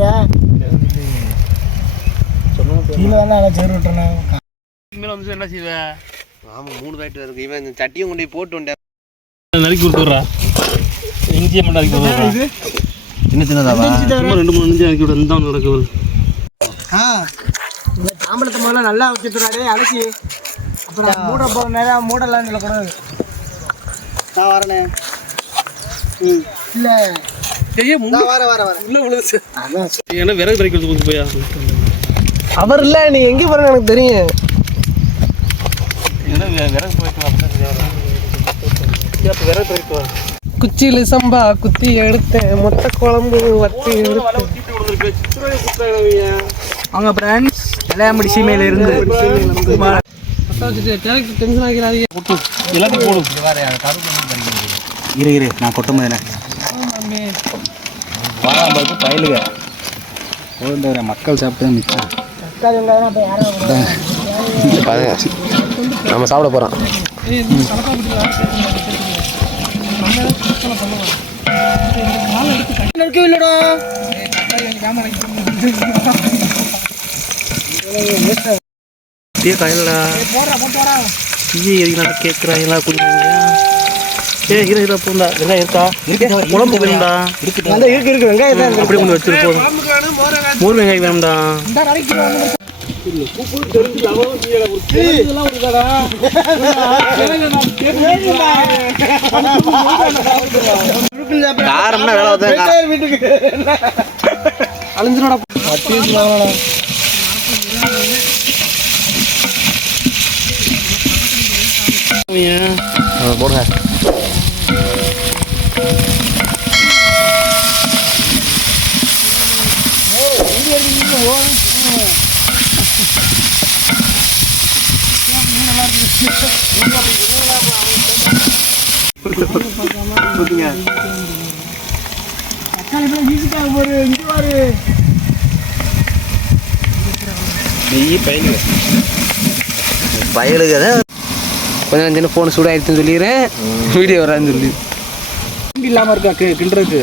இங்கே கீழே தானே சேர் விட்டுறேன் மேலே வந்து என்ன செய்வேன்? ஆமாம் 3 பாக்கெட் இருக்கு. இவன் இந்த சட்டியும் கொண்டு போட்டு வந்தேன். நறுக்கி கொடுத்துட்றா. இஞ்சியை மட்டும் நறுக்கி கொடுத்துட்றா. இது என்ன சின்னதாவா? 2-3 இஞ்சி நறுக்கி விட இந்த நடக்குது. இந்த தாம்பளத்தை முதல்ல நல்லா வச்சுட்டுறாடே அழைச்சி. அப்புறம் மூட போகிற நேரம் மூடலாம் சொல்லக்கூடாது. நான் வரேனே. இல்லை ஏன்னா விறகு பறிக்கிறது கொஞ்சம் போயா அவர் இல்லை. நீ எங்கே போகிறேன்னு எனக்கு தெரியும். விறகு போயிட்டு விறகு போயிட்டு குச்சியில் சம்பா குத்தி எடுத்தேன் மொத்த குழம்பு வத்தி அவங்க ஃப்ரெண்ட்ஸ் இளையாம்படி சீமையில இருந்து டென்ஷன் ஆகிறாதீங்க. எல்லாத்தையும் போடும். இரு நான் கொட்ட முடியல. வாழாம்பருக்கு பயிலுக போகிற மக்கள் சாப்பிட்டு மிச்சம். நம்ம சாப்பிட போகிறோம். இல்லடா கையிலடா கேட்குறாங்களா குடிங்க. இதை போண்டா வெங்காயம் இருக்கா? குழம்பு வேணும்டா. இருக்கு வெங்காயம் அப்படி கொண்டு வச்சிருப்போம். மோர் வெங்காயம் வேணும்டா. காரம்னா வேலை வீட்டுக்கு அழிஞ்சிரோட போடுங்க. பயலுக்கு கொஞ்சம் சின்ன ஃபோன் சூடாகிடுச்சுன்னு சொல்லிடுறேன். வீடியோ வரான்னு சொல்லி இல்லாமல் இருக்கா கிண்டுறதுக்கு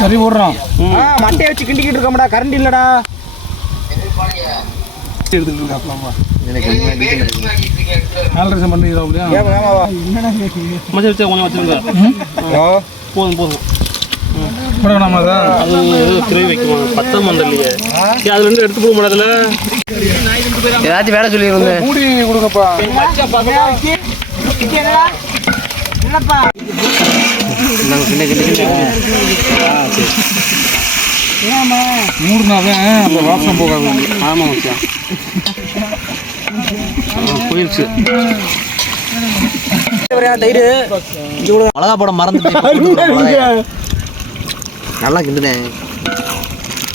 கறி போடுறோம். மட்டையை வச்சு கிண்டிக்கிட்டு இருக்கோம்டா. கரண்ட் இல்லடா. எடுத்துக்கிட்டு போதும் போதும். அது கிரேவி வைக்குவாங்க. பத்தம் மந்தல்லையே அதுல இருந்து எடுத்து போக முடியாதுல. ஏதாச்சும் வேலை சொல்லிடுங்க. மூடி கொடுங்கப்பா. மூடுனாதான் அந்த வாசம் போகாது. ஆமா மச்சான் போயிடுச்சு. மிளகா போட மறந்து நல்லா கிண்டுனேன்.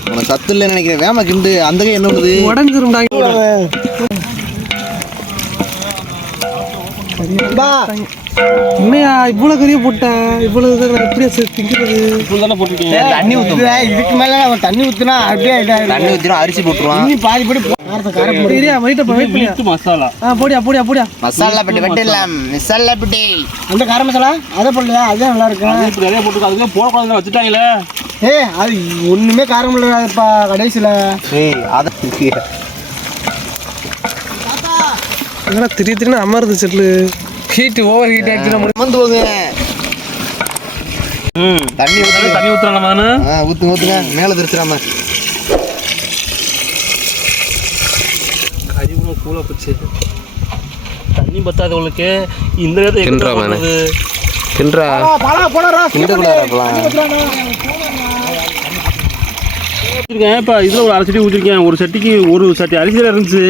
உனக்கு சத்து இல்லைன்னு நினைக்கிறேன். வேமா கிண்டு. அந்த கை என்ன பண்ணுது? உடஞ்சிருந்தா உண்மையா இவ்வளவு கறியை போட்டேன். இவ்வளவு எப்படியா திங்கிறது? போட்டுருக்கீங்க. தண்ணி ஊத்து. இதுக்கு மேல தண்ணி ஊத்துனா அப்படியே தண்ணி ஊத்தினா அரிசி போட்டுருவான். இன்னும் பாதி படி மசாலா போடியா போடியா போடியா. மசாலா பெட்டி வெட்டிடலாம். மசாலா பெட்டி அந்த கார மசாலா அதை போடலையா? அதுதான் நல்லா இருக்கும். இப்படி நிறைய போட்டுருக்கோம். அதுக்குள்ள போடக்கூடாதுன்னு வச்சுட்டாங்களே. அது ஒண்ணுமே காரம் இல்லப்பா கடைசியில. என்னடா திடீர்னு அமர்ந்து செல்லு. ஹீட் ஓவர் ஹீட் ஆச்சுன்னா வந்து போங்க. தண்ணி ஊத்துறாங்க. ஊத்துங்க மேல திருச்சுறாம. கறிவுணவு கூலா போச்சு. தண்ணி பத்தாது உங்களுக்கு. இந்த நேரத்தை கிண்டா இப்போ இதில் ஒரு 1/2 சட்டி ஊற்றிருக்கேன். ஒரு சட்டிக்கு ஒரு சட்டி அரிசியில் இருந்துச்சு.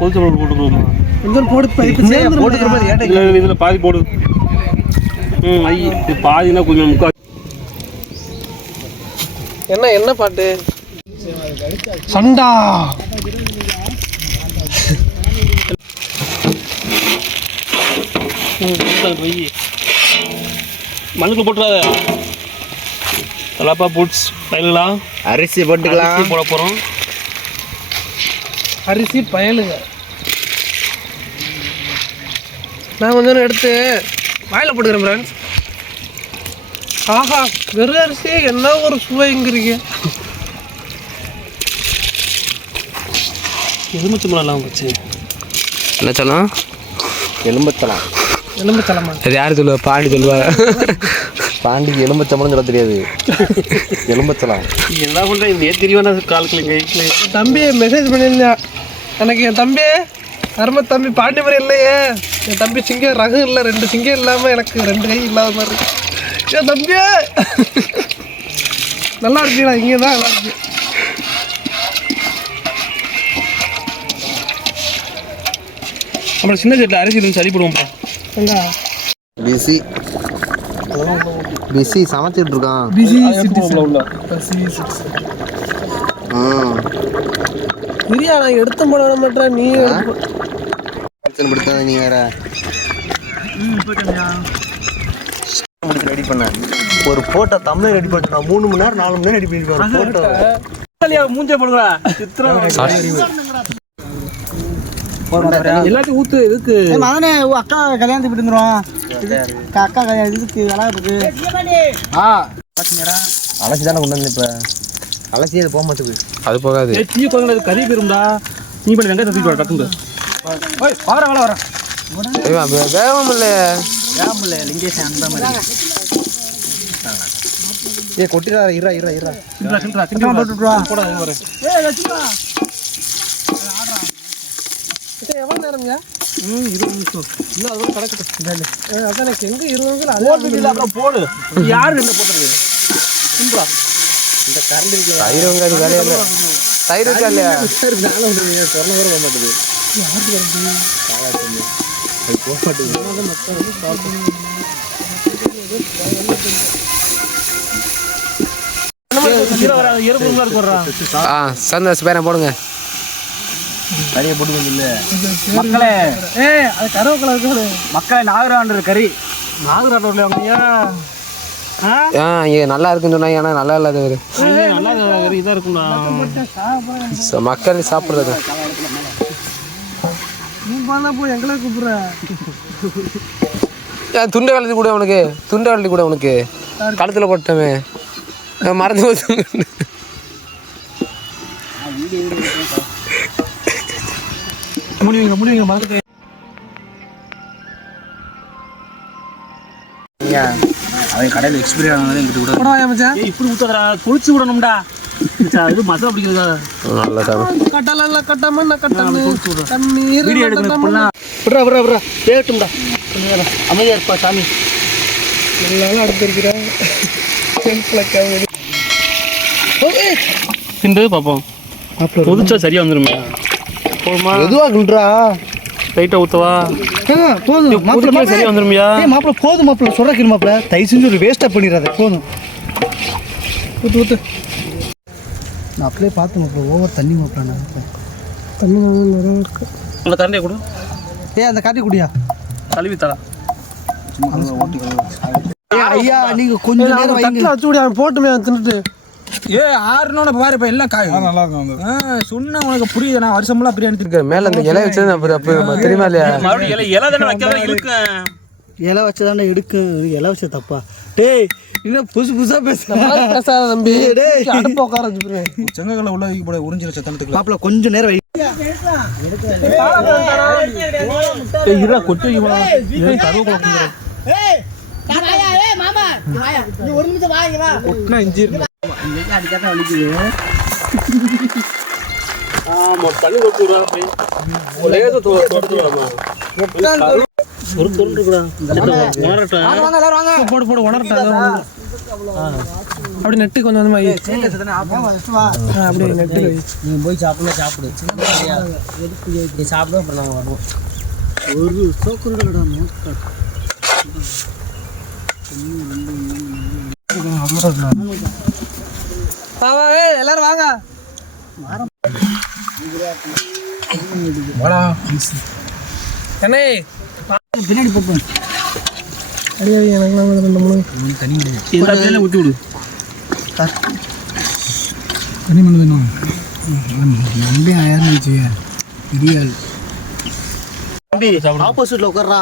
கொதிச்ச போட்டு இதில் பாதி போடு. ஐ பாதினா கொஞ்சம் முக்கால். என்ன பாட்டு? சண்டா மண்ணுக்குள்ள போட்டுறாத. தலாப்பா புட்ஸ் பயலுங்களா? அரிசி போட்டுக்கலாம். போட போகிறோம். அரிசி பயலுங்க. நான் கொஞ்சம் எடுத்து வாயில் போட்டுக்கிறேன் ஃப்ரெண்ட்ஸ். ஆஹா வெறும் அரிசி என்ன ஒரு சுவைங்கிறீங்க. எலுமிச்சம்பழம் எல்லாம் வச்சு என்ன சொன்னோம்? எலும்பச்சலாம். எலுமிச்சம்பழமா? அது யார் சொல்லுவா? பாண்டி சொல்லுவா. பாண்டிக்கு எலும்பச்சம்பளம் சொல்ல தெரியாது. எலும்பச்சலாம். என்ன பண்ணுறேன் இப்படியே தெரியவான கால்குலேங்க. தம்பி மெசேஜ் பண்ணியிருந்தேன் எனக்கு. என் தம்பி அருமை தம்பி பாண்டி மாதிரி இல்லையே. என் தம்பி சிங்கம் ரகம் இல்லை, 2 சிங்கம் இல்லாமல் எனக்கு 2 கை இல்லாத மாதிரி இருக்கு. என் தம்பி நல்லா இருக்கீங்களா? இங்கே தான் நல்லா இருக்கு. அப்புறம் சின்ன செட்டில் அரிசி இருந்து சளி போடுவோம்ப்பா. பிஸி சமைச்சிட்டு இருக்கான். பிரியா நான் எடுத்து போட விட மாட்டேன். நீ படுத்தாத நீ வேற. ரெடி பண்ண ஒரு போட்டோ தமிழ் ரெடி பண்ணா 3 மணி நேரம் 4 மணி நேரம் ரெடி பண்ணிருக்காரு போட்டோ. மூஞ்ச போடுங்களா சித்திரம் எல்லாத்தையும் ஊத்து. எதுக்கு மகனே அக்கா கல்யாணத்துக்கு போயிட்டு வந்துடும். அக்கா கல்யாணம் இதுக்கு விளாடுறதுக்கு அலசி தானே கொண்டு வந்து. இப்போ அலசி அது போக மாட்டுது. அது போகாது. டீ கொஞ்சம் கறி போயிருந்தா நீ பண்ணி வெங்காயத்தை தூக்கி வர டக்குங்க. வர வேகம் இல்லையே. லிங்கேஷன் அந்த மாதிரி கொட்டிடா. இரா எவ்வளோ நேரம்யா? 20 நிமிஷம். இன்னும் அது கிடக்கட்டும். அதான் எனக்கு எங்கே 20 நிமிஷம் அப்புறம் போடு. யாரு என்ன போட்டுருக்கு? சிம்பிளா இந்த கரண்ட் தயிர் வெங்காயம் வேலையா இல்லை. தயிர் இருக்கா இல்லையா? சொன்ன கூட போக மாட்டேது. போக சந்தோஷ் பேரை போடுங்க. கறியை போட்டு இல்லை மக்களே. அது கருவேப்பிலை இருக்குது மக்களே. நாகராண்டர் கறி. நாகராண்டூர்ல வாங்கியா? இங்கே நல்லா இருக்குன்னு சொன்னாங்க. ஆனால் நல்லா இல்லாத ஒரு நல்லா கறி இதாக இருக்கும்டா. மக்கள் சாப்பிட்றது. நீ பண்ணா போய் எங்களை கூப்பிட்ற. துண்டை கழுத்தி கூட உனக்கு. துண்டை கழுத்தி கூட உனக்கு கழுத்தில் போட்டமே மறந்து போச்சு. முடிவுங்க மறந்துட்டு. அவன் கடையில் எக்ஸ்பீரி ஆனது எங்கிட்ட கூட இப்படி ஊத்தாதடா, குளிச்சு விடணும்டா. இது மசாலா பிடிக்கிறதா? நல்லா சாப்பிடும். கட்டால கட்டாம நான் கட்டாம தண்ணீர் வீடியோ எடுக்கணும். விட்றா கேட்டும்டா. அமைதியா இருப்பா சாமி. நல்லா அடுத்திருக்கிறேன். திண்டு பார்ப்போம். கொதிச்சா சரியா வந்துருமே. போதுமா? எதுவாகுன்றா லைட்டாக ஊற்றவா? போதும் மாப்பிள்ள சரியா வந்துருமியா? மாப்பிள்ள போதும். மாப்பிள்ள சொல்றேன் மாப்பிள்ள, தயவு செஞ்சு ஒரு வேஸ்ட்டாக பண்ணிடாத. போதும் ஊற்று. நான் அப்படியே பார்த்து மாப்பிள்ள ஓவர் தண்ணி மாப்பிள்ள. நான் தண்ணி நிறைய இருக்கு. உங்களை தண்டையை கொடு. அந்த காட்டி குடியா கழுவி தரா. ஐயா நீங்க கொஞ்சம் நேரம் தட்டில் வச்சு விடி. அவன் போட்டுமே தின்னுட்டு. ஆறுனோட பாரு. இப்போ எல்லாம் காய் நல்லா இருக்கும். சொன்ன உனக்கு புரியுது. நான் வருஷமெல்லாம் பிரியாணி இருக்கு மேலே அந்த இலை வச்சது அப்போ தெரியுமா இல்லையா? மறுபடியும் இலை தானே வைக்கிறதா இழுக்கேன். இலை வச்சதானே எடுக்கும். இலை வச்ச தப்பா? டேய் இன்னும் புதுசாக பேசாத தம்பி. அடுப்பு உட்கார வச்சுருவேன். செங்கல்ல உள்ள வைக்க போட உறிஞ்சிட சத்தனத்துக்கு மாப்பிள்ள கொஞ்சம் நேரம் வை. கொட்டி தண்ணி போடு உணரட்டா. அப்படி நெட்டு கொஞ்சம் அப்படி நெட்டு நீ போய் சாப்பிடு. நீ சாப்பிட அப்புறம் நாங்கள் வருவோம். ஒரு சோக்குறடா எல்லாரும் வாங்க. பின்னாடி போட்டு தண்ணி ஊற்றி விடு. தண்ணி மண்ணு நம்பி ஆயிரம் வச்சுக்க. ஆப்போசிட்ல உட்கார்றா.